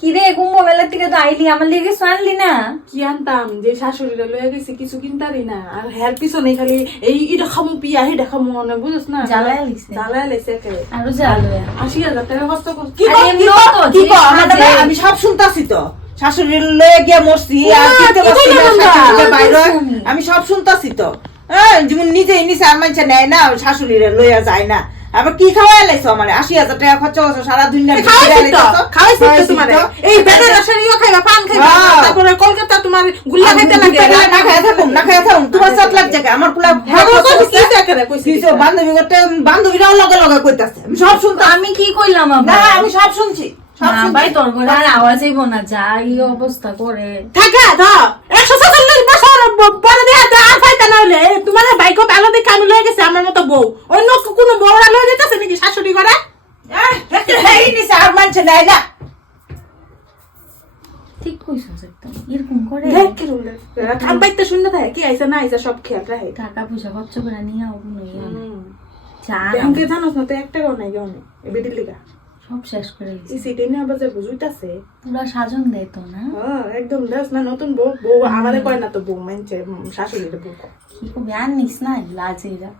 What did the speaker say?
কিরে কুম্ভ মেলার থেকে তো আইলি, আমার লিগে কিছু আনলি না? কি আনতাম, যে শাশুড়িরা লয়ে গেছে কিছু কিনতারি না, আর হের পিছনে খালি এই এটা খামু পিয়া এটা খামু মনে বুঝছ না, জ্বালায় লিছে। জ্বালায় লেছে আরো জ্বালায়। 80,000 টাকা খরচ করছি। কি আরে কর, কি এমনিও কর, তো কি জিনিস কর, আছে। আমি সব শুনতাছি তো। শাশুড়ির লয়ে গিয়া মরছি আর উমা, কিনতে কি পারছি না, কইলা তোমরা? শাশুড়ির বাইরে শুনি। আমি সব শুনতাছি তো। যেমন নিজেই নিচে আর মানছে নেয় না, শাশুড়িরে লইয়া যায় না। আবার কি খাওয়াই লাইছো আমারে? 80,000 টাকা খরচ করছো সারা দুনিয়া খাওয়াইছি তো তোমারে। এই বেনারসের ইয়া খাইবা, পান খাইবা, হ্যাঁ। তারপরে কলকাতা তোমার গুল্লা খাইতে লাগে। না খাইয়া থাকুন, না খাইয়া থাকুন, তোমার সাথ লাগছে কে? আমার পুলা বান্ধবী করতে বান্ধবীরাও লগে লগে কইতাছে, আমি সব শুনতাম। আমি কি কইলাম না আবার? আমি সব শুনছি, সব না শুনছি। ভাই, তোর ঘরে আর আওয়াজ হইব না, যা এই অবস্থা করে। থাকা দাও 144 বছর পরে দিয়ে দাও, আর পাইতা না হলে তোমার ভাইকে ভালো দেখে আমি লয়ে গেছি আমার মতো বউ। অন্য কোনো বউরা লয়ে যেতেছে নাকি শাশুড়ি করে? এই নিচে আর মানছে নেয় না। ঠিক কইছস একদম, এরকম করে দেখ কি রুল কাম পাইতে শুনতে থাকে কি আইসা না আইসা সব খেয়াল রাখে। টাকা পয়সা খরচ করে নিয়ে আও কোনো ইয়ে নেই। যা ব্যাংকে জানোস না তো 1 টাকাও নাই কেউ নেই এবিটির লিগা। সব শেষ করে গেছি। এই সিটি নিয়ে আবার যে বুঝুইতাছে। পুরা সাজন দেয় তো না? হ্যাঁ একদম দাস না, নতুন বউ বউ আমাদের কয় না তো বউ মানছে শাশুড়ির বউ। কি কবি আর নিস না লাজেরা।